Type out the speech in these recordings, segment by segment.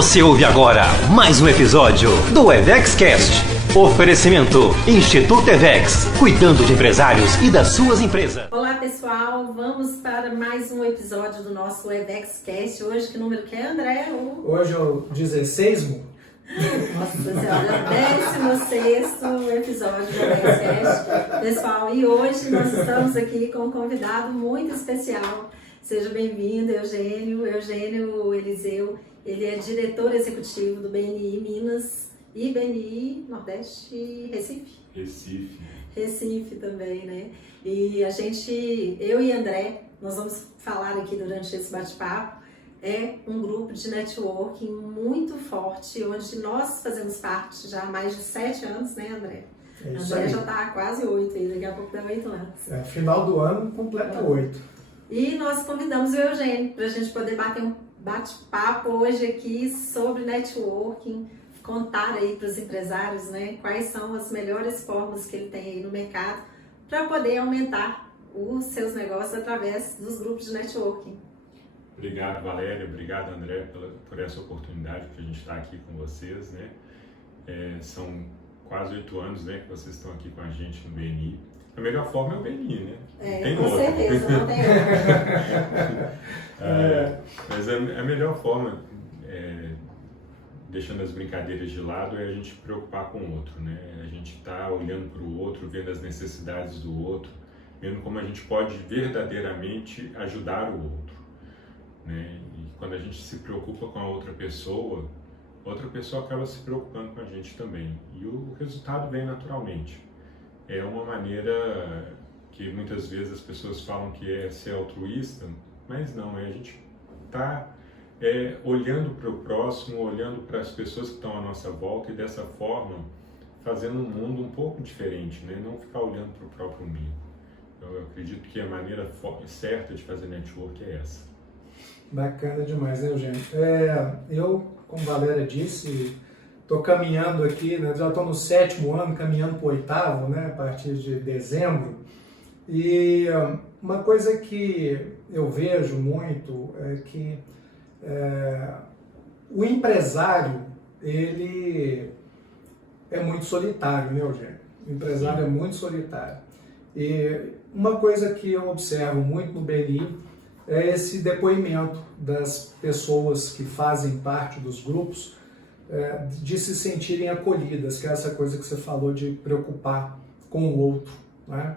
Você ouve agora mais um episódio do EvexCast. Oferecimento Instituto Evex, cuidando de empresários e das suas empresas. Olá pessoal, vamos para mais um episódio do nosso EvexCast. Hoje, que número que é, André? Hoje é o 16º. Nossa Senhora, 16º episódio do EvexCast. Pessoal, e hoje nós estamos aqui com um convidado muito especial. Seja bem-vindo, Eugênio Eliseu. Ele é diretor executivo do BNI Minas e BNI Nordeste Recife também, né? E eu e André, nós vamos falar aqui durante esse bate-papo, é um grupo de networking muito forte, onde nós fazemos parte já há mais de 7 anos, né, André? André já está há quase 8, e daqui a pouco dá 8 anos. Final do ano completa 8. E nós convidamos o Eugênio para a gente poder bater um bate-papo hoje aqui sobre networking, contar aí para os empresários, né, quais são as melhores formas que ele tem aí no mercado para poder aumentar os seus negócios através dos grupos de networking. Obrigado, Valéria. Obrigado, André, por essa oportunidade que a gente está aqui com vocês, né? São quase 8 anos, né, que vocês estão aqui com a gente no BNI. A melhor forma é o BNI, né? Tem com outra. Certeza, não tem outra. Mas a melhor forma, deixando as brincadeiras de lado, é a gente preocupar com o outro, né? A gente está olhando para o outro, vendo as necessidades do outro, vendo como a gente pode verdadeiramente ajudar o outro, né? E quando a gente se preocupa com a outra pessoa acaba se preocupando com a gente também. E o resultado vem naturalmente. É uma maneira que muitas vezes as pessoas falam que é ser altruísta, mas não, a gente está olhando para o próximo, olhando para as pessoas que estão à nossa volta e dessa forma fazendo um mundo um pouco diferente, né? Não ficar olhando para o próprio umbigo. Eu acredito que a maneira certa de fazer network é essa. Bacana demais, né, Eugênio? Eu, como a Valéria disse, estou caminhando aqui, né, já estou no 7º ano, caminhando para o 8º, né, a partir de dezembro. E uma coisa que eu vejo muito é que o empresário, ele é muito solitário, né, Eugênio? O empresário é muito solitário. E uma coisa que eu observo muito no BNI é esse depoimento das pessoas que fazem parte dos grupos, de se sentirem acolhidas, que é essa coisa que você falou de preocupar com o outro, né?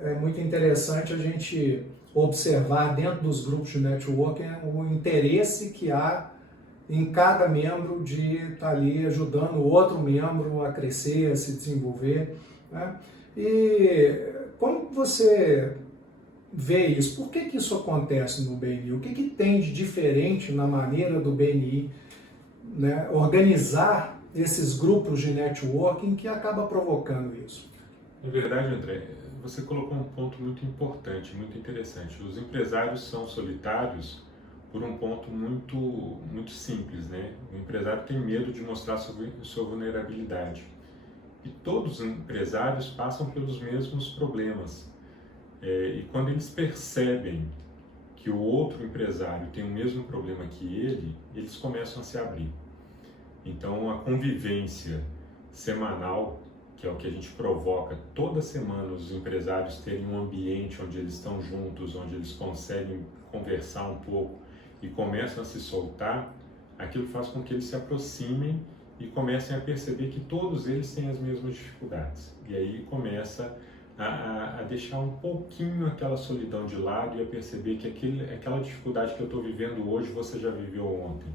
É muito interessante a gente observar dentro dos grupos de networking o interesse que há em cada membro de estar ali ajudando o outro membro a crescer, a se desenvolver, né? E como você vê isso? Por que isso acontece no BNI? O que tem de diferente na maneira do BNI, né, organizar esses grupos de networking que acaba provocando isso? Na verdade, André, você colocou um ponto muito importante, muito interessante. Os empresários são solitários por um ponto muito simples, né? O empresário tem medo de mostrar sua vulnerabilidade. E todos os empresários passam pelos mesmos problemas. E quando eles percebem que o outro empresário tem o mesmo problema que ele, eles começam a se abrir. Então, a convivência semanal, que é o que a gente provoca toda semana, os empresários terem um ambiente onde eles estão juntos, onde eles conseguem conversar um pouco e começam a se soltar, aquilo faz com que eles se aproximem e comecem a perceber que todos eles têm as mesmas dificuldades. E aí começa a deixar um pouquinho aquela solidão de lado e a perceber que aquela dificuldade que eu estou vivendo hoje você já viveu ontem,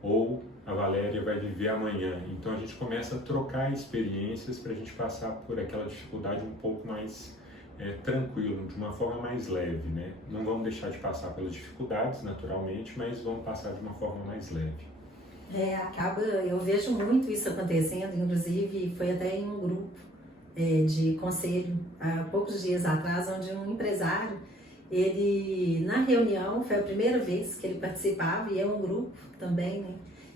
ou a Valéria vai viver amanhã. Então a gente começa a trocar experiências para a gente passar por aquela dificuldade um pouco mais tranquilo, de uma forma mais leve, né? Não vamos deixar de passar pelas dificuldades naturalmente, mas vamos passar de uma forma mais leve. Eu vejo muito isso acontecendo, inclusive foi até em um grupo de conselho há poucos dias atrás, onde um empresário, ele na reunião, foi a primeira vez que ele participava, e é um grupo também, né?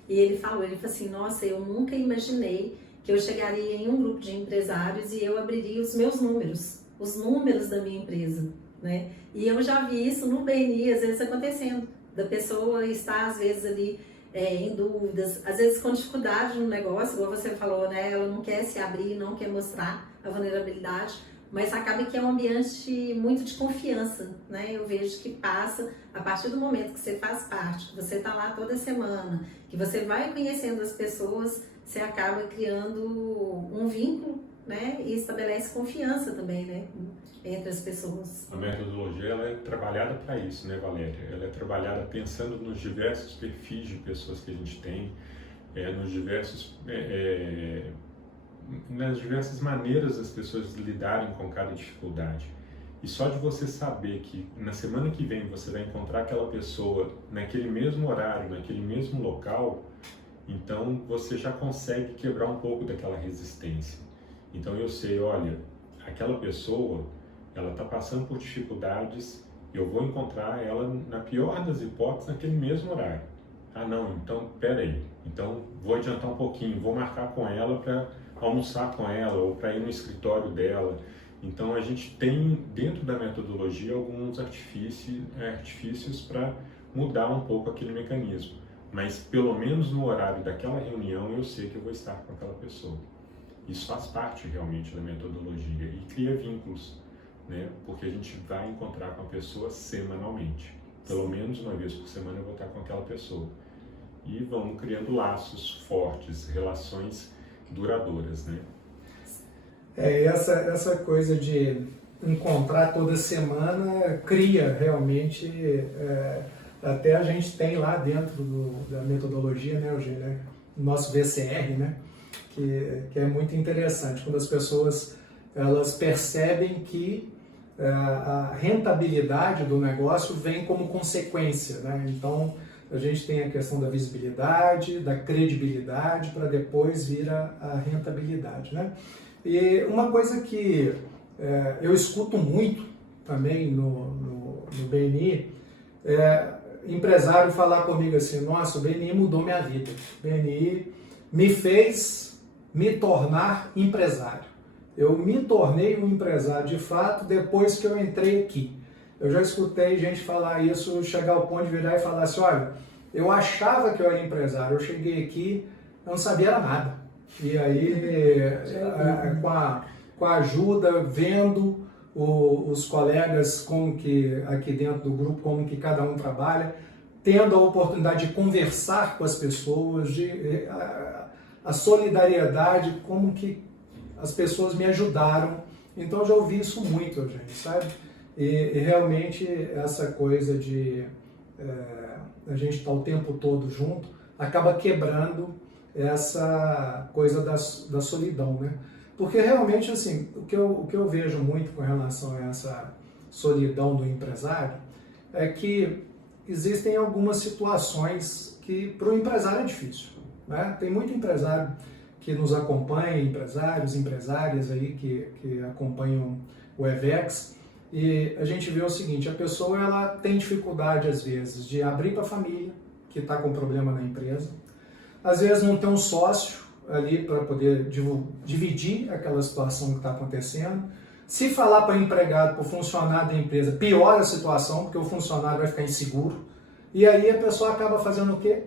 E ele falou assim, nossa, eu nunca imaginei que eu chegaria em um grupo de empresários e eu abriria os meus números, os números da minha empresa, né? E eu já vi isso no BNI, às vezes acontecendo. da pessoa estar às vezes ali em dúvidas, às vezes com dificuldade no negócio, igual você falou, né? Ela não quer se abrir, não quer mostrar a vulnerabilidade, mas acaba que é um ambiente muito de confiança, né? Eu vejo que passa a partir do momento que você faz parte, que você está lá toda semana, que você vai conhecendo as pessoas, você acaba criando um vínculo, né? E estabelece confiança também, né? Entre as pessoas. A metodologia ela é trabalhada para isso, né, Valéria? Ela é trabalhada pensando nos diversos perfis de pessoas que a gente tem, nos diversos nas diversas maneiras das pessoas lidarem com cada dificuldade. E só de você saber que na semana que vem você vai encontrar aquela pessoa naquele mesmo horário, naquele mesmo local, então você já consegue quebrar um pouco daquela resistência. Então eu sei, olha, aquela pessoa, ela está passando por dificuldades, eu vou encontrar ela, na pior das hipóteses, naquele mesmo horário. Ah não, então peraí, então vou adiantar um pouquinho, vou marcar com ela para almoçar com ela ou para ir no escritório dela. Então a gente tem dentro da metodologia alguns artifícios para mudar um pouco aquele mecanismo, mas pelo menos no horário daquela reunião eu sei que eu vou estar com aquela pessoa. Isso faz parte realmente da metodologia e cria vínculos, né? Porque a gente vai encontrar com a pessoa semanalmente, pelo menos uma vez por semana eu vou estar com aquela pessoa e vamos criando laços fortes, relações duradouras, né? Essa coisa de encontrar toda semana cria realmente, até a gente tem lá dentro da metodologia, né, Eugênio, né, o nosso VCR, né, que é muito interessante, quando as pessoas elas percebem que a rentabilidade do negócio vem como consequência, né, então a gente tem a questão da visibilidade, da credibilidade, para depois vir a rentabilidade, né? E uma coisa que eu escuto muito também no BNI, empresário falar comigo assim, nossa, o BNI mudou minha vida, o BNI me fez me tornar empresário. Eu me tornei um empresário de fato depois que eu entrei aqui. Eu já escutei gente falar isso, chegar ao ponto de virar e falar assim, olha, eu achava que eu era empresário, eu cheguei aqui, eu não sabia nada. E aí, com a ajuda, vendo os colegas como que aqui dentro do grupo, como que cada um trabalha, tendo a oportunidade de conversar com as pessoas, a solidariedade, como que as pessoas me ajudaram. Então eu já ouvi isso muito, gente, sabe? E realmente essa coisa de a gente estar o tempo todo junto acaba quebrando essa coisa da solidão, né? Porque realmente, assim, o que eu vejo muito com relação a essa solidão do empresário é que existem algumas situações que para o empresário é difícil, né? Tem muito empresário que nos acompanha, empresários, empresárias aí que acompanham o EVEX, e a gente vê o seguinte, a pessoa ela tem dificuldade às vezes de abrir para a família que está com problema na empresa, às vezes não tem um sócio ali para poder dividir aquela situação que está acontecendo. Se falar para o empregado, para o funcionário da empresa, piora a situação, porque o funcionário vai ficar inseguro. E aí a pessoa acaba fazendo o quê?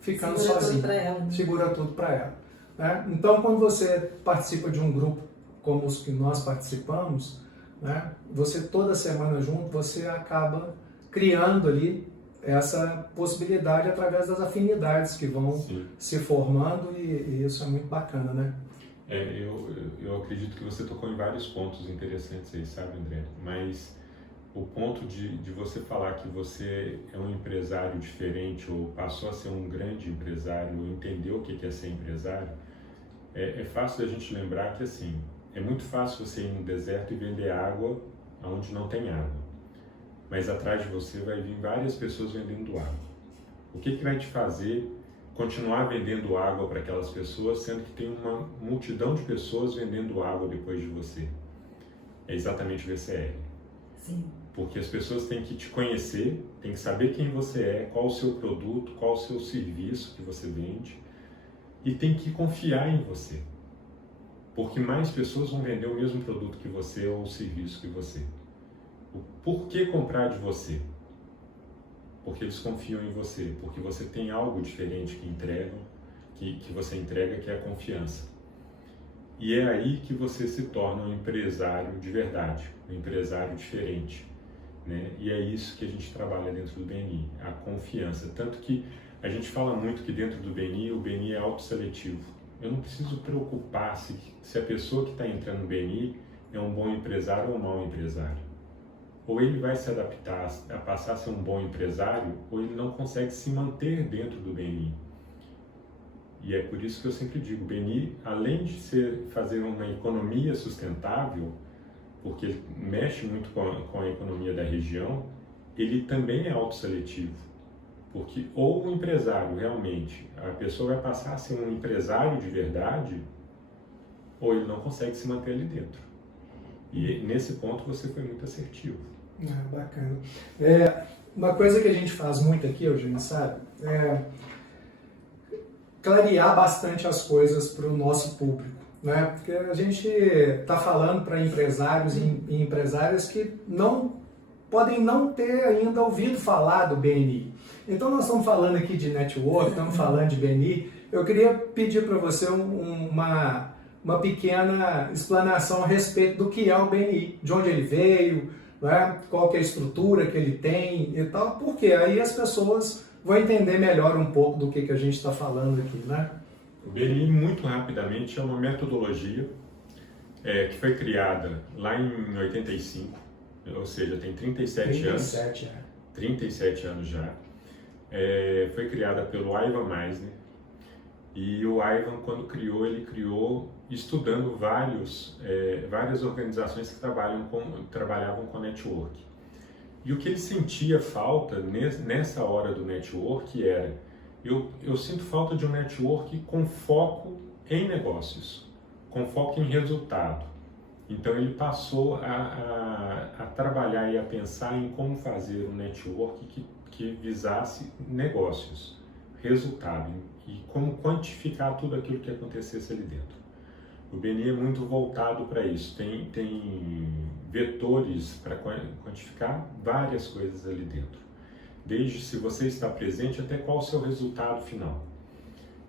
Ficando sozinha. Segura tudo para ela. Né? Então, quando você participa de um grupo como os que nós participamos, né, você toda semana junto, você acaba criando ali essa possibilidade através das afinidades que vão se formando e isso é muito bacana, né? Eu acredito que você tocou em vários pontos interessantes aí, sabe, André? Mas o ponto de você falar que você é um empresário diferente ou passou a ser um grande empresário, ou entendeu o que é ser empresário, é fácil da gente lembrar que, assim, é muito fácil você ir no deserto e vender água onde não tem água. Mas atrás de você vai vir várias pessoas vendendo água. O que vai te fazer continuar vendendo água para aquelas pessoas, sendo que tem uma multidão de pessoas vendendo água depois de você? É exatamente o VCR. Sim. Porque as pessoas têm que te conhecer, têm que saber quem você é, qual o seu produto, qual o seu serviço que você vende, e tem que confiar em você. Porque mais pessoas vão vender o mesmo produto que você ou o serviço que você. Por que comprar de você? porque eles confiam em você, porque você tem algo diferente que você entrega, que é a confiança. E é aí que você se torna um empresário de verdade, um empresário diferente, né? E é isso que a gente trabalha dentro do BNI, a confiança. Tanto que a gente fala muito que dentro do BNI, o BNI é autoseletivo. Eu não preciso preocupar se a pessoa que está entrando no BNI é um bom empresário ou um mau empresário. Ou ele vai se adaptar a passar a ser um bom empresário, ou ele não consegue se manter dentro do BNI. E é por isso que eu sempre digo, o BNI, além de fazer uma economia sustentável, porque ele mexe muito com a economia da região, ele também é autoseletivo. Porque ou o empresário realmente, a pessoa vai passar a ser um empresário de verdade, ou ele não consegue se manter ali dentro. E nesse ponto você foi muito assertivo. Bacana. Uma coisa que a gente faz muito aqui, Eugênio, sabe? Clarear bastante as coisas para o nosso público, né? Porque a gente está falando para empresários e empresárias que podem não ter ainda ouvido falar do BNI. Então nós estamos falando aqui de network, estamos falando de BNI. Eu queria pedir para você uma pequena explanação a respeito do que é o BNI, de onde ele veio, né? Qual que é a estrutura que ele tem e tal, porque aí as pessoas vão entender melhor um pouco do que a gente está falando aqui, né? O BNI, muito rapidamente, é uma metodologia que foi criada lá em 85, ou seja, tem 37 anos. 37 anos já. Foi criada pelo Ivan Misner. E o Ivan, quando criou, ele criou estudando várias organizações que trabalhavam com network. E o que ele sentia falta nessa hora do network era, eu sinto falta de um network com foco em negócios, com foco em resultado. Então ele passou a trabalhar e a pensar em como fazer um network que visasse negócios, resultado, e como quantificar tudo aquilo que acontecesse ali dentro. O BNI é muito voltado para isso, tem vetores para quantificar várias coisas ali dentro, desde se você está presente até qual o seu resultado final.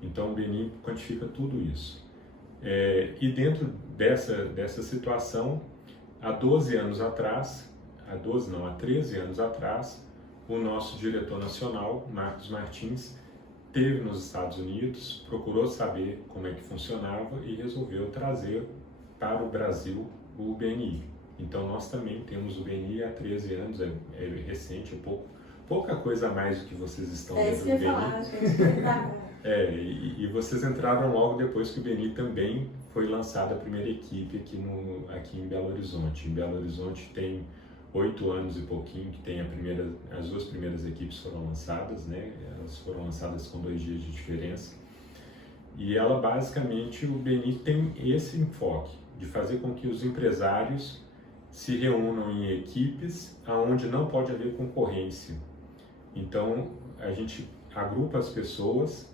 Então o BNI quantifica tudo isso. E dentro dessa situação, há 13 anos atrás, o nosso diretor nacional, Marcos Martins, esteve nos Estados Unidos, procurou saber como é que funcionava e resolveu trazer para o Brasil o BNI. Então nós também temos o BNI há 13 anos, é recente, pouca coisa a mais do que vocês estão dentro do BNI. Falar, gente. E vocês entraram logo depois que o BNI também foi lançada a primeira equipe aqui em Belo Horizonte. Em Belo Horizonte tem 8 anos e pouquinho que as 2 primeiras equipes foram lançadas, né? Elas foram lançadas com 2 dias de diferença. E ela basicamente, o BNI tem esse enfoque de fazer com que os empresários se reúnam em equipes onde não pode haver concorrência. Então a gente agrupa as pessoas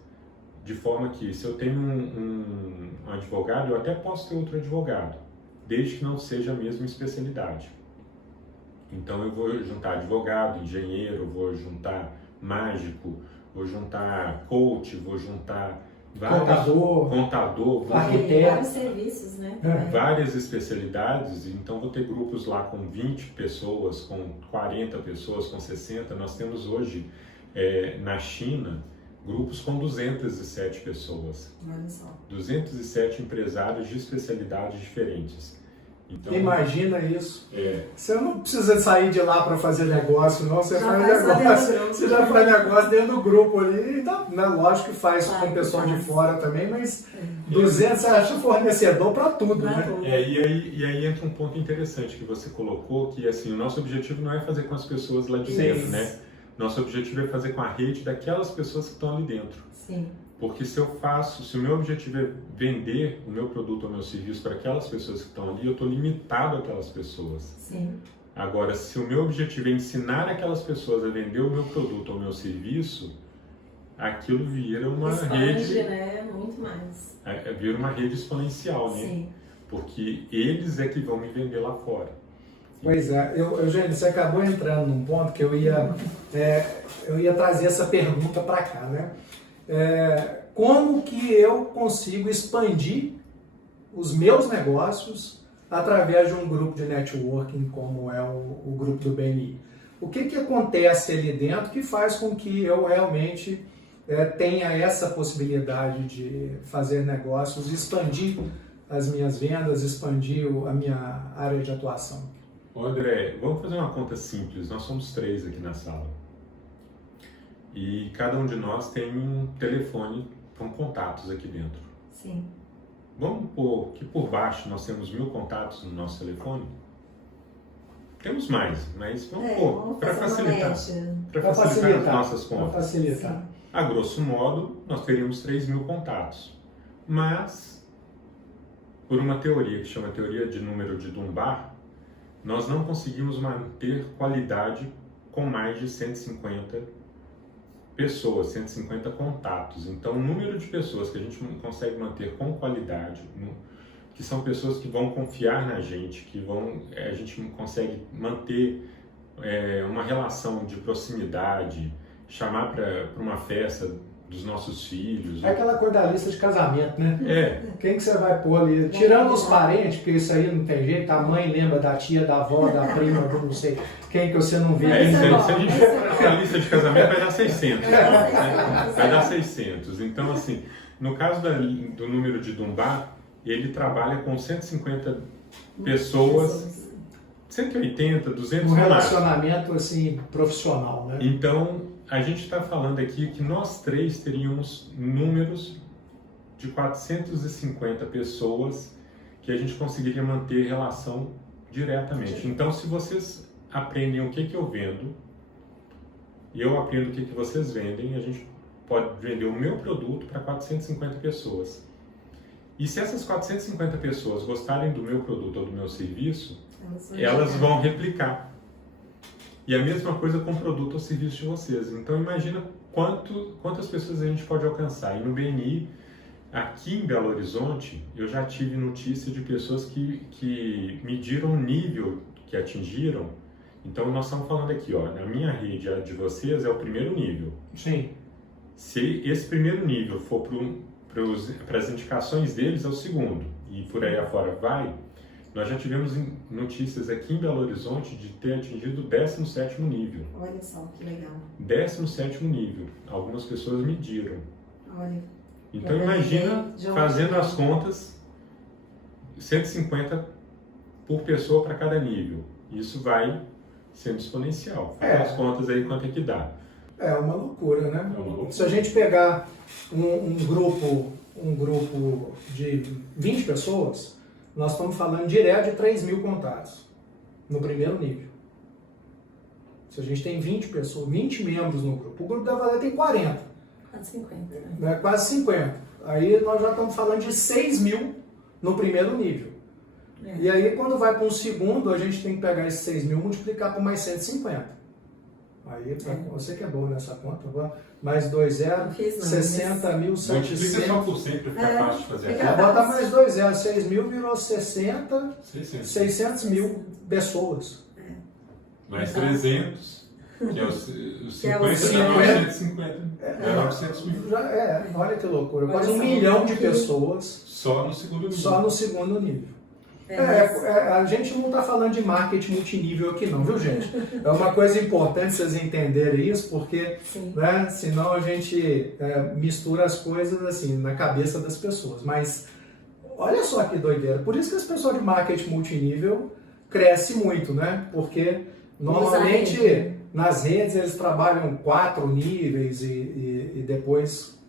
de forma que, se eu tenho um advogado, eu até posso ter outro advogado, desde que não seja a mesma especialidade. Então eu vou juntar advogado, engenheiro, vou juntar mágico, vou juntar coach, vou juntar contador, vou arquiteto, vários serviços, né? Várias especialidades. Então vou ter grupos lá com 20 pessoas, com 40 pessoas, com 60. Nós temos hoje na China grupos com 207 pessoas. Olha só. 207 empresários de especialidades diferentes. Então, imagina isso. Você não precisa sair de lá para fazer negócio, não. Você faz negócio. Você já faz negócio dentro do grupo ali. Então, né, lógico que faz com o pessoal de fora também, mas 200 você acha fornecedor para tudo, né? E aí entra um ponto interessante que você colocou, que assim, o nosso objetivo não é fazer com as pessoas lá de dentro, né? Nosso objetivo é fazer com a rede daquelas pessoas que estão ali dentro. Sim. Porque se o meu objetivo é vender o meu produto ou meu serviço para aquelas pessoas que estão ali, eu estou limitado àquelas pessoas. Sim. Agora, se o meu objetivo é ensinar aquelas pessoas a vender o meu produto ou o meu serviço, aquilo vira uma rede... né? Muito mais. Vira uma rede exponencial, né? Sim. Porque eles é que vão me vender lá fora. Pois é, Eugênio, você acabou entrando num ponto que eu ia trazer essa pergunta para cá, né? Como que eu consigo expandir os meus negócios através de um grupo de networking como é o grupo do BNI? O que acontece ali dentro que faz com que eu realmente tenha essa possibilidade de fazer negócios, expandir as minhas vendas, expandir a minha área de atuação? André, vamos fazer uma conta simples. Nós somos 3 aqui na sala. E cada um de nós tem um telefone com contatos aqui dentro. Sim. Vamos pôr que por baixo nós temos 1000 contatos no nosso telefone? Temos mais, mas vamos pôr para facilitar as nossas contas. Para facilitar. A grosso modo, nós teríamos 3000 contatos. Mas, por uma teoria que chama teoria de número de Dunbar, nós não conseguimos manter qualidade com mais de 150 pessoas, 150 contatos. Então, o número de pessoas que a gente consegue manter com qualidade, que são pessoas que vão confiar na gente, a gente consegue manter uma relação de proximidade, chamar para uma festa dos nossos filhos. É aquela coisa da lista de casamento, né? Quem que você vai pôr ali? Tirando os parentes, porque isso aí não tem jeito, a mãe lembra da tia, da avó, da prima, do não sei quem que você não vê. Se a gente for para a lista de casamento, vai dar 600. Vai dar 600. Então, assim, no caso do número de Dunbar, ele trabalha com 150 pessoas, 180, 200 um relacionamento assim, profissional, né? Então, a gente está falando aqui que nós 3 teríamos números de 450 pessoas que a gente conseguiria manter relação diretamente. Então, se vocês aprendem o que eu vendo, e eu aprendo o que vocês vendem, a gente pode vender o meu produto para 450 pessoas. E se essas 450 pessoas gostarem do meu produto ou do meu serviço, elas vão replicar. E a mesma coisa com o produto ou serviço de vocês. Então imagina quantas pessoas a gente pode alcançar. E no BNI, aqui em Belo Horizonte, eu já tive notícia de pessoas que mediram o nível que atingiram. Então nós estamos falando aqui, na minha rede, a de vocês é o primeiro nível. Sim. Se esse primeiro nível for para as indicações deles, é o segundo. E por aí afora vai. Nós já tivemos notícias aqui em Belo Horizonte de ter atingido o 17º nível. Olha só, que legal. 17º nível. Algumas pessoas mediram. Olha. Então imagina, fazendo as contas, 150 por pessoa para cada nível. Isso vai sendo exponencial. Faz as contas aí quanto é que dá. É uma loucura, né? Se a gente pegar um grupo de 20 pessoas, nós estamos falando direto de 3.000 contatos no primeiro nível. Se a gente tem 20 pessoas, 20 membros no grupo, o grupo da Valéria tem 40. Quase 50, né? Quase 50. Aí nós já estamos falando de 6.000 no primeiro nível. E aí quando vai para um segundo, a gente tem que pegar esses 6.000 e multiplicar por mais 150. Aí, você que é bom nessa conta, mais 2 zeros, 60.700. Multiplica só por 100 para ficar fácil de fazer. Bota mais 2 zeros, 6.000 virou 600 mil pessoas. Mais 300, que é os 50, 150. É 900 mil. Olha que loucura, quase 1 milhão de pessoas. Só no segundo nível. Só no segundo nível. A gente não está falando de marketing multinível aqui não, viu gente? É uma coisa importante vocês entenderem isso, porque senão a gente mistura as coisas assim na cabeça das pessoas. Mas olha só que doideira, por isso que as pessoas de marketing multinível crescem muito, né? Porque normalmente nas redes eles trabalham 4 níveis e depois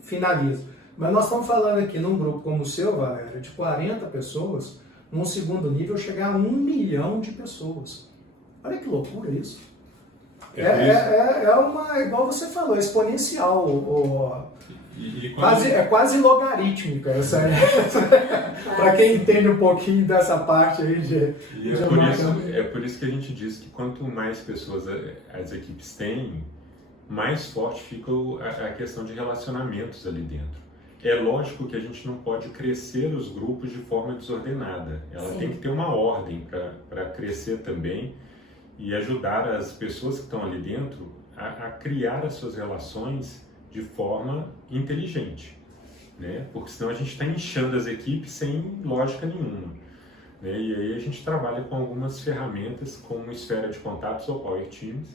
finalizam. Mas nós estamos falando aqui num grupo como o seu, Valéria, de 40 pessoas, num segundo nível chegar a 1 milhão de pessoas. Olha que loucura isso. Igual você falou, exponencial. É quase logarítmica essa para quem entende um pouquinho dessa parte aí é por isso que a gente diz que quanto mais pessoas as equipes têm, mais forte fica a questão de relacionamentos ali dentro. é lógico que a gente não pode crescer os grupos de forma desordenada. Ela Sim. tem que ter uma ordem para crescer também e ajudar as pessoas que estão ali dentro a criar as suas relações de forma inteligente, né? Porque senão a gente está inchando as equipes sem lógica nenhuma, né? E aí a gente trabalha com algumas ferramentas como Esfera de Contatos ou Power Teams,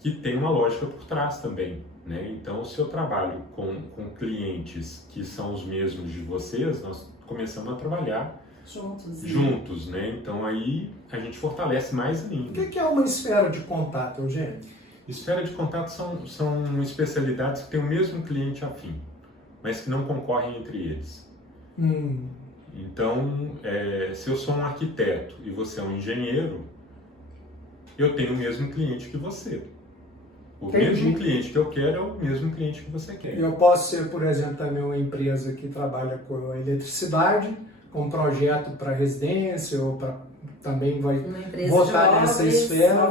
que tem uma lógica por trás também, né? Então, se eu trabalho com clientes que são os mesmos de vocês, nós começamos a trabalhar juntos, né? Então, aí a gente fortalece mais ainda. O que é uma esfera de contato, Eugênio? Esfera de contato são especialidades que têm o mesmo cliente afim, mas que não concorrem entre eles. Então, se eu sou um arquiteto e você é um engenheiro, eu tenho o mesmo cliente que você. O mesmo cliente que eu quero é o mesmo cliente que você quer. Eu posso ser, por exemplo, também uma empresa que trabalha com eletricidade, com projeto para residência ou também vai votar nessa esfera.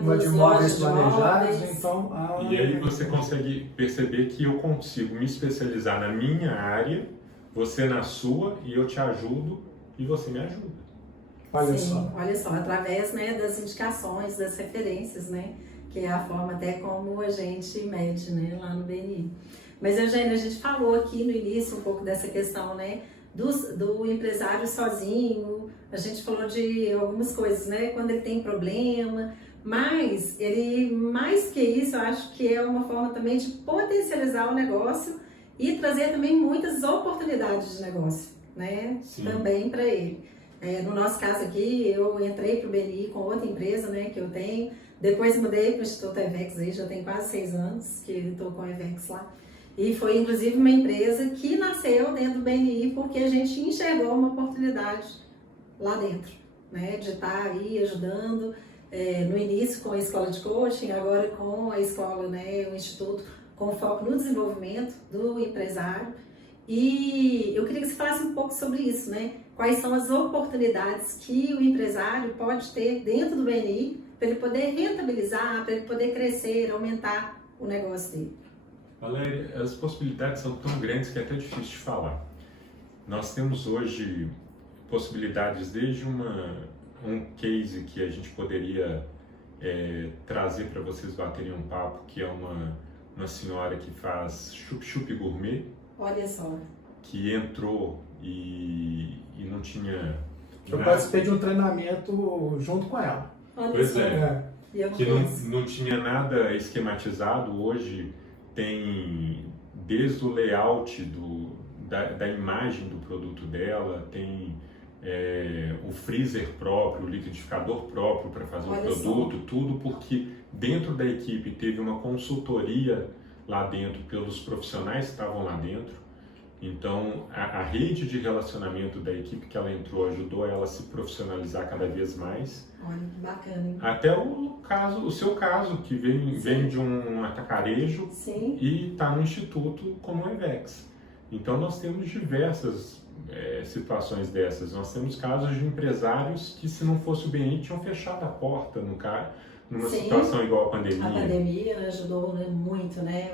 Uma de imóveis planejados. Então, e aí você consegue perceber que eu consigo me especializar na minha área, você na sua, e eu te ajudo e você me ajuda. Olha só, através, né, das indicações, das referências, né, que é a forma até como a gente mede, né, lá no BNI. Mas, Eugênio, a gente falou aqui no início um pouco dessa questão, né, do empresário sozinho, a gente falou de algumas coisas, né, quando ele tem problema, mas ele, mais que isso, eu acho que é uma forma também de potencializar o negócio e trazer também muitas oportunidades de negócio, né, também para ele. No nosso caso aqui, eu entrei para o BNI com outra empresa, né, que eu tenho, depois mudei para o Instituto EVEX, aí já tem quase 6 anos que estou com o EVEX lá. E foi, inclusive, uma empresa que nasceu dentro do BNI porque a gente enxergou uma oportunidade lá dentro, né? De estar aí ajudando, no início com a escola de coaching, agora com a escola, né? O Instituto, com foco no desenvolvimento do empresário. E eu queria que você falasse um pouco sobre isso, né? Quais são as oportunidades que o empresário pode ter dentro do BNI para ele poder rentabilizar, para ele poder crescer, aumentar o negócio dele. Valéria, as possibilidades são tão grandes que é até difícil de falar. Nós temos hoje possibilidades desde um case que a gente poderia trazer para vocês baterem um papo, que é uma senhora que faz chup-chup gourmet. Olha só. Que entrou e não tinha... Eu participei de um treinamento junto com ela. Olha pois só. Que não tinha nada esquematizado. Hoje tem desde o layout da imagem do produto dela, tem o freezer próprio, o liquidificador próprio para fazer o produto, tudo porque dentro da equipe teve uma consultoria lá dentro pelos profissionais que estavam lá dentro. Então, a rede de relacionamento da equipe que ela entrou ajudou ela a se profissionalizar cada vez mais. Olha, que bacana, hein? Até o seu caso, que vem de um atacarejo e está no instituto como o EVEX. Então, nós temos diversas situações dessas. Nós temos casos de empresários que, se não fosse o BNI, tinham fechado a porta numa situação igual à pandemia. A pandemia ajudou, né, muito, né?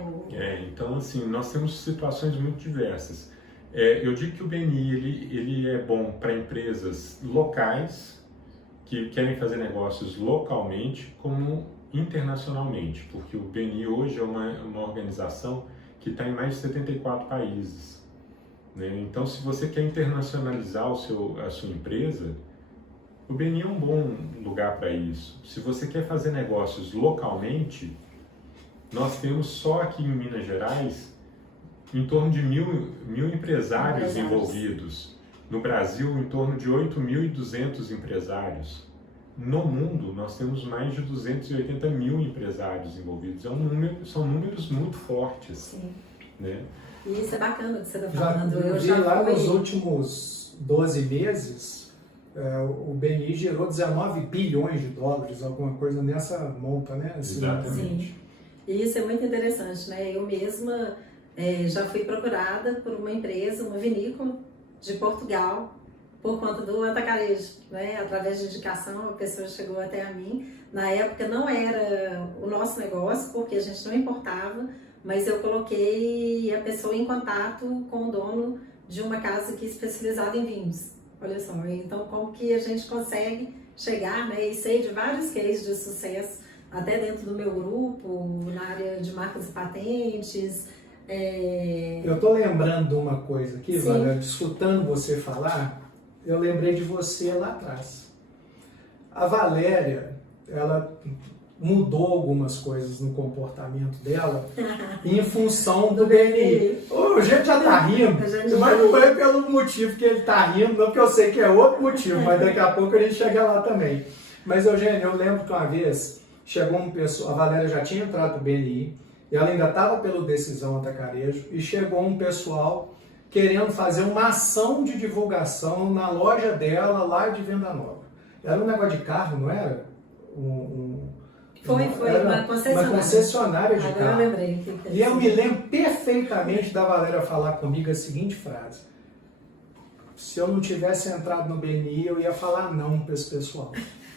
Então, assim, nós temos situações muito diversas. Eu digo que o BNI ele é bom para empresas locais que querem fazer negócios localmente como internacionalmente, porque o BNI hoje é uma organização que está em mais de 74 países, né? Então, se você quer internacionalizar a sua empresa, o BNI é um bom lugar para isso. Se você quer fazer negócios localmente, nós temos só aqui em Minas Gerais em torno de mil empresários envolvidos. No Brasil, em torno de 8.200 empresários. No mundo, nós temos mais de 280 mil empresários envolvidos. São números muito fortes. Né? E isso é bacana que você está falando. Eu vi lá nos últimos 12 meses, o BNI gerou 19 bilhões de dólares, alguma coisa nessa monta, né? Exatamente. Sim. E isso é muito interessante, né? Eu mesma já fui procurada por uma empresa, uma vinícola de Portugal, por conta do atacarejo, né? Através de indicação, a pessoa chegou até a mim. Na época não era o nosso negócio, porque a gente não importava, mas eu coloquei a pessoa em contato com o dono de uma casa aqui especializada em vinhos. Olha só, então como que a gente consegue chegar, né? E sei de vários cases de sucesso, até dentro do meu grupo, na área de marcas e patentes. Eu tô lembrando de uma coisa aqui, Sim. Valéria, escutando você falar, eu lembrei de você lá atrás. A Valéria, ela mudou algumas coisas no comportamento dela em função do BNI. O gente já tá rindo, mas não é pelo motivo que ele tá rindo, não, porque eu sei que é outro motivo, mas daqui a pouco a gente chega lá também. Mas, Eugênio, eu lembro que uma vez chegou uma pessoa, a Valéria já tinha entrado no BNI, e ela ainda estava pelo Decisão Atacarejo, e chegou um pessoal querendo fazer uma ação de divulgação na loja dela, lá de Venda Nova. Era um negócio de carro, não era? Foi uma concessionária. Uma concessionária de Agora carro. eu lembrei. E eu me lembro perfeitamente da Valéria falar comigo a seguinte frase: se eu não tivesse entrado no BNI, eu ia falar não para esse pessoal.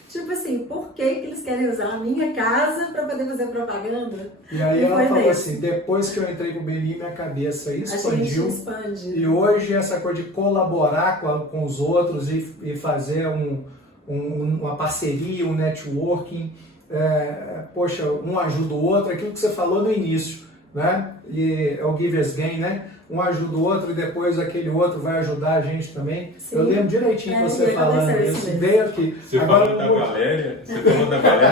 Tipo assim, por que eles querem usar a minha casa para poder fazer propaganda? E aí ela falou desse. assim, depois que eu entrei no BNI, minha cabeça expandiu. A gente expande. E hoje essa coisa de colaborar com os outros e fazer uma parceria, um networking, poxa, um ajuda o outro, aquilo que você falou no início, né? E é o giver's gain, né? Um ajuda o outro e depois aquele outro vai ajudar a gente também. Sim. Eu lembro direitinho você falando isso, veio aqui. Você falou da Valéria,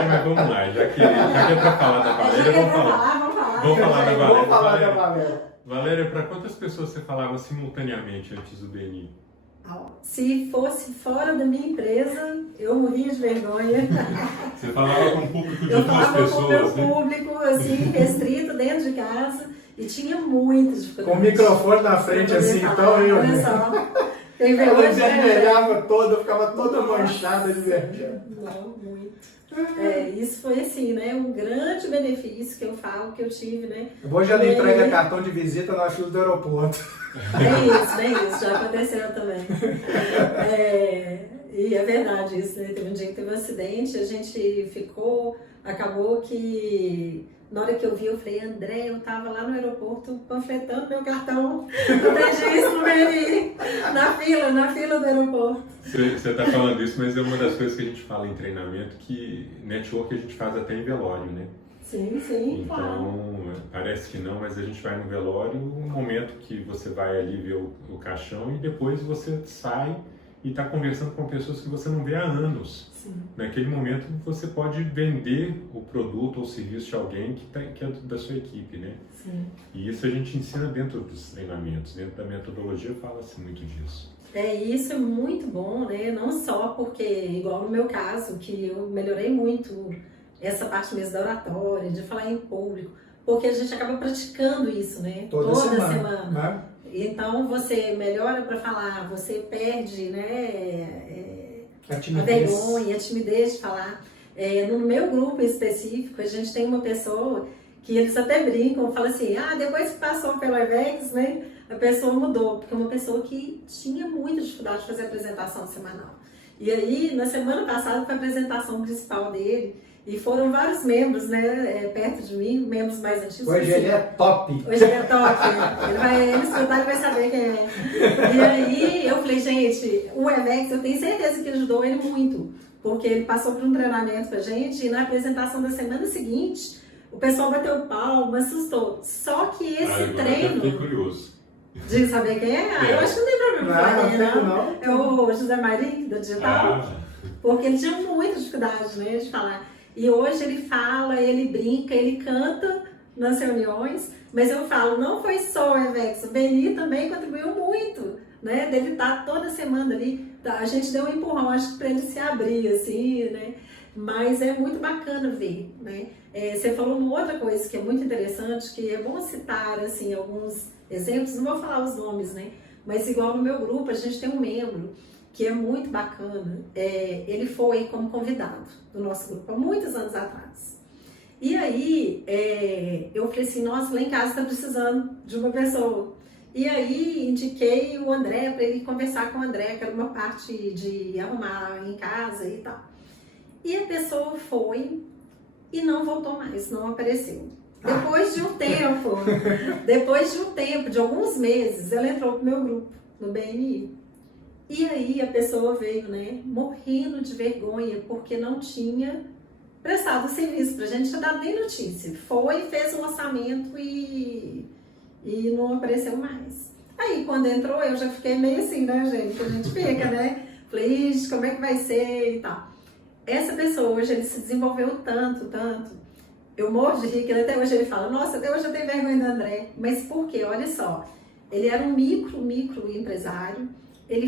mas vamos lá, já que é para falar da Valéria, vamos falar. Vamos falar da Valéria. Vamos falar da Valéria. Valéria, para quantas pessoas você falava simultaneamente antes do BNI? Se fosse fora da minha empresa, eu morria de vergonha. Você falava com um público de eu 2 falava pessoas, com o meu público, assim, restrito, dentro de casa, e tinha muitas dificuldades. Com o microfone na frente, assim, então eu... Olha só. Ela vermelhava toda, ficava toda manchada de vermelho. Não, muito. Isso foi assim, né? Um grande benefício que eu falo que eu tive, né? Hoje ela entrega cartão de visita na fila do aeroporto. Nem isso, já aconteceu também. E é verdade isso, né? Teve um dia que teve um acidente, a gente acabou que na hora que eu vi, eu falei, André, eu tava lá no aeroporto panfletando meu cartão do registro no BNI, na fila do aeroporto. Você está falando isso, mas é uma das coisas que a gente fala em treinamento, que network a gente faz até em velório, né? Sim, então, claro. Parece que não, mas a gente vai no velório, um momento que você vai ali ver o caixão e depois você sai e está conversando com pessoas que você não vê há anos. Sim. Naquele momento você pode vender o produto ou serviço de alguém que é da sua equipe, né? Sim. E isso a gente ensina dentro dos treinamentos, dentro da metodologia fala-se muito disso. Isso é muito bom, né? Não só porque, igual no meu caso, que eu melhorei muito essa parte mesmo da oratória, de falar em público, porque a gente acaba praticando isso, né? Toda semana. Né? Então você melhora para falar, você perde, né? A vergonha, a timidez de falar. No meu grupo em específico, a gente tem uma pessoa que eles até brincam, falam assim, depois que passou pelo EVEX, né? A pessoa mudou, porque é uma pessoa que tinha muita dificuldade de fazer a apresentação semanal. E aí, na semana passada, foi a apresentação principal dele, e foram vários membros, né, perto de mim, membros mais antigos. Hoje ele é top. Hoje ele é top. Ele escutar e vai saber quem é. E aí eu falei, gente, o EVEX, eu tenho certeza que ajudou ele muito. Porque ele passou por um treinamento com a gente e na apresentação da semana seguinte, o pessoal bateu palma, assustou. Só que esse treino... Eu fiquei curioso. De saber quem é? Eu acho que não tem problema falar quem é, não. É o José Marim, da Digital. Porque ele tinha muita dificuldade, né, de falar. E hoje ele fala, ele brinca, ele canta nas reuniões, mas eu falo, não foi só o EVEX, o BNI também contribuiu muito, né, dele estar toda semana ali, a gente deu um empurrão, acho que para ele se abrir, assim, né, mas é muito bacana ver, né. Você falou uma outra coisa que é muito interessante, que é bom citar, assim, alguns exemplos, não vou falar os nomes, né, mas igual no meu grupo, a gente tem um membro que é muito bacana, ele foi como convidado do nosso grupo há muitos anos atrás. E aí, eu falei assim, nossa, lá em casa está precisando de uma pessoa. E aí, indiquei o André para ele conversar com o André, que era uma parte de arrumar em casa e tal. E a pessoa foi e não voltou mais, não apareceu. Depois de um tempo, de alguns meses, ela entrou pro meu grupo, no BNI. E aí a pessoa veio, né, morrendo de vergonha, porque não tinha prestado serviço pra gente, tinha dado nem notícia. Foi, fez um orçamento e não apareceu mais. Aí quando entrou, eu já fiquei meio assim, né, gente? Que a gente fica, né? Falei, ixi, como é que vai ser e tal. Essa pessoa hoje, ele se desenvolveu tanto, tanto. Eu morro de rir, que até hoje ele fala, nossa, até hoje eu tenho vergonha do André. Mas por quê? Olha só, ele era um micro empresário, ele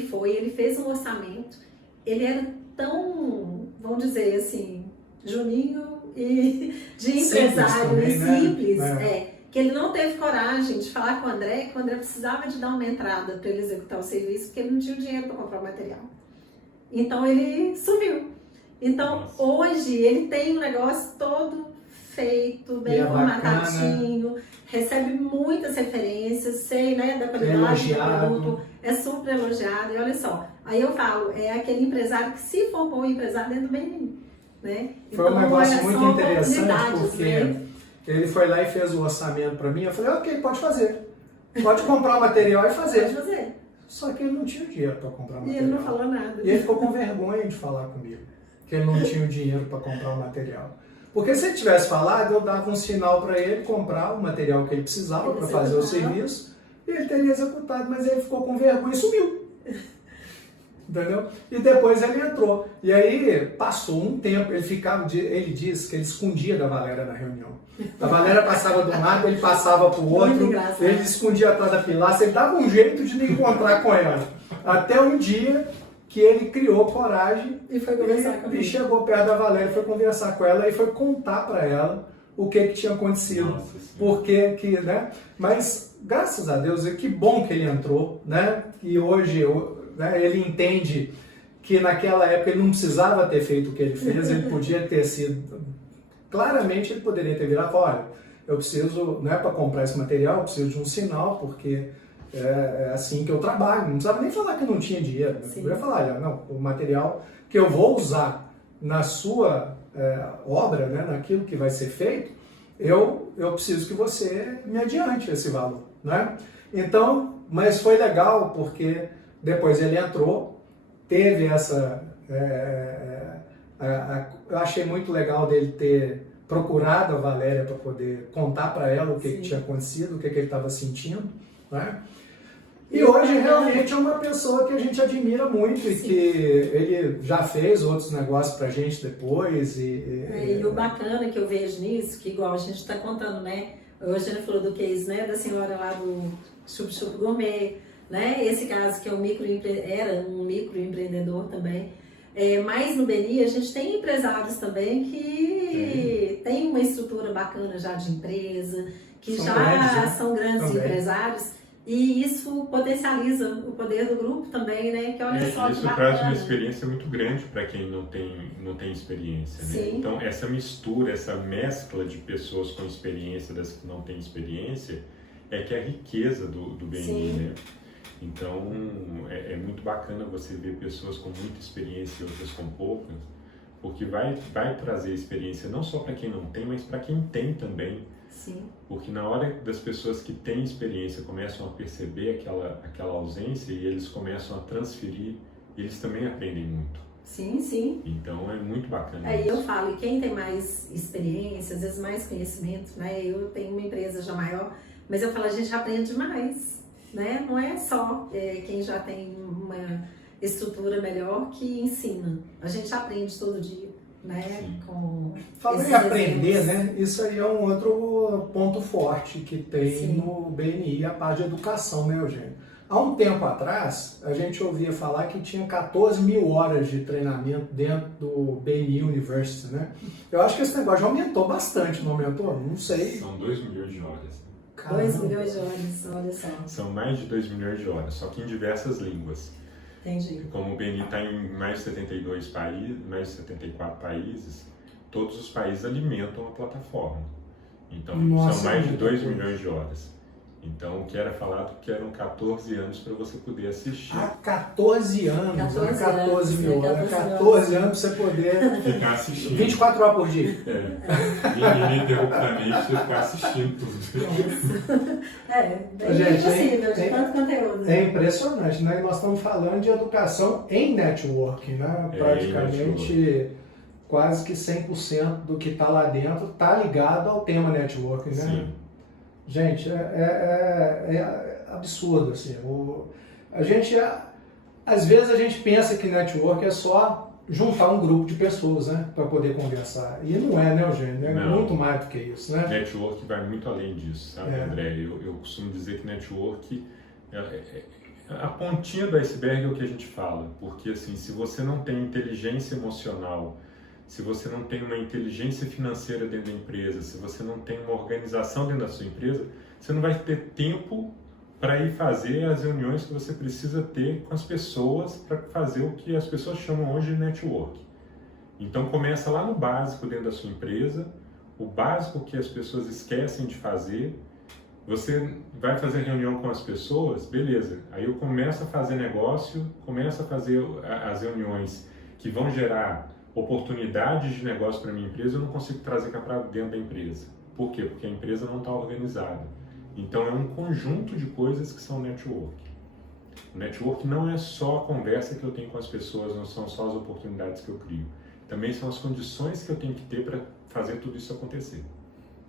fez um orçamento, ele era tão, vamos dizer assim, Juninho e de empresário também, simples, né? que ele não teve coragem de falar com o André, que o André precisava de dar uma entrada para ele executar o serviço, porque ele não tinha dinheiro para comprar o material. Então ele sumiu. Então Nossa. hoje ele tem um negócio todo feito, bem formatadinho, recebe muitas referências, sei, né, da qualidade do produto, é super elogiado. E olha só, aí eu falo, é aquele empresário que se formou empresário dentro do BNI, né? Foi um negócio muito interessante, porque né? ele foi lá e fez o orçamento para mim, eu falei, ok, pode fazer. Pode comprar o material e fazer. Pode fazer. Só que ele não tinha dinheiro para comprar o material. E ele não falou nada. E ele ficou com vergonha de falar comigo, que ele não tinha o dinheiro para comprar o material. Porque se ele tivesse falado, eu dava um sinal para ele comprar o material que ele precisava para fazer o serviço, e ele teria executado, mas ele ficou com vergonha e sumiu. Entendeu? E depois ele entrou. E aí passou um tempo, ele disse que ele escondia da Valéria na reunião. A Valéria passava de um lado, ele passava para o outro, ele escondia atrás da pilastra, ele dava um jeito de encontrar com ela. Até um dia que ele criou coragem e foi conversar comigo. E chegou perto da Valéria, foi conversar com ela e foi contar para ela o que tinha acontecido. Nossa, porque que, né? Mas graças a Deus, que bom que ele entrou, né? E hoje né, ele entende que naquela época ele não precisava ter feito o que ele fez, ele podia ter sido, claramente ele poderia ter virado, olha, eu preciso, né, para comprar esse material, eu preciso de um sinal, porque é assim que eu trabalho. Não precisava nem falar que não tinha dinheiro. Eu podia falar, olha, não, o material que eu vou usar na sua obra, né, naquilo que vai ser feito, eu preciso que você me adiante esse valor, né? Então, mas foi legal porque depois ele entrou, teve essa... eu achei muito legal dele ter procurado a Valéria para poder contar para ela o que tinha acontecido, o que ele estava sentindo, né? E hoje realmente é uma pessoa que a gente admira muito e que ele já fez outros negócios pra gente depois. E o bacana que eu vejo nisso, que igual a gente está contando, né? Hoje a gente falou do case, né, da senhora lá do Chup Chup Gourmet, né? Esse caso que é era um microempreendedor também. Mas no BNI a gente tem empresários também que tem uma estrutura bacana já de empresa, que são grandes empresários. E isso potencializa o poder do grupo também, né? Que olha só que isso traz uma experiência muito grande para quem não tem experiência, né? Então, essa mistura, essa mescla de pessoas com experiência das que não têm experiência é que é a riqueza do BNI, né? Então, é muito bacana você ver pessoas com muita experiência e outras com poucas, porque vai trazer experiência não só para quem não tem, mas para quem tem também. Sim. Porque na hora das pessoas que têm experiência começam a perceber aquela ausência e eles começam a transferir, eles também aprendem muito. Sim, sim. Então é muito bacana. Aí eu falo, e quem tem mais experiência, às vezes mais conhecimento, né? Eu tenho uma empresa já maior, mas eu falo, a gente aprende mais, né? Não é só quem já tem uma estrutura melhor que ensina. A gente aprende todo dia. Né? Falando em aprender, né? Isso aí é um outro ponto forte que tem no BNI, a parte de educação, né, Eugênio? Há um tempo atrás, a gente ouvia falar que tinha 14 mil horas de treinamento dentro do BNI University, né? Eu acho que esse negócio já aumentou bastante, não aumentou? Não sei. São 2 milhões de horas. Caramba. 2 milhões de horas, olha só. São mais de 2 milhões de horas, só que em diversas línguas. Entendi. Como o BNI está em mais de 72 países, mais de 74 países, todos os países alimentam a plataforma. Então, são mais de 2 milhões de horas. Então, o que era falado que eram 14 anos para você poder assistir. Há 14 anos, 14 mil horas, 14 14 anos para você poder Ficar assistindo. 24 horas por dia. Ininterruptamente você ficar assistindo tudo. É Gente, impossível, de tanto conteúdo. É impressionante, né? Nós estamos falando de educação em networking, né? Praticamente quase que 100% do que está lá dentro está ligado ao tema networking, né? Sim. Gente, é absurdo, assim. Às vezes a gente pensa que network é só juntar um grupo de pessoas, né, para poder conversar. E não é, né, Eugênio? É muito mais do que isso, né? Network vai muito além disso, sabe, André? Eu costumo dizer que network a pontinha do iceberg é o que a gente fala, porque assim, se você não tem inteligência emocional, se você não tem uma inteligência financeira dentro da empresa, se você não tem uma organização dentro da sua empresa, você não vai ter tempo para ir fazer as reuniões que você precisa ter com as pessoas para fazer o que as pessoas chamam hoje de network. Então começa lá no básico dentro da sua empresa, o básico que as pessoas esquecem de fazer. Você vai fazer reunião com as pessoas, beleza, aí eu começo a fazer negócio, começo a fazer as reuniões que vão gerar oportunidades de negócio para a minha empresa, eu não consigo trazer para dentro da empresa. Por quê? Porque a empresa não está organizada. Então é um conjunto de coisas que são network. O network não é só a conversa que eu tenho com as pessoas, não são só as oportunidades que eu crio. Também são as condições que eu tenho que ter para fazer tudo isso acontecer.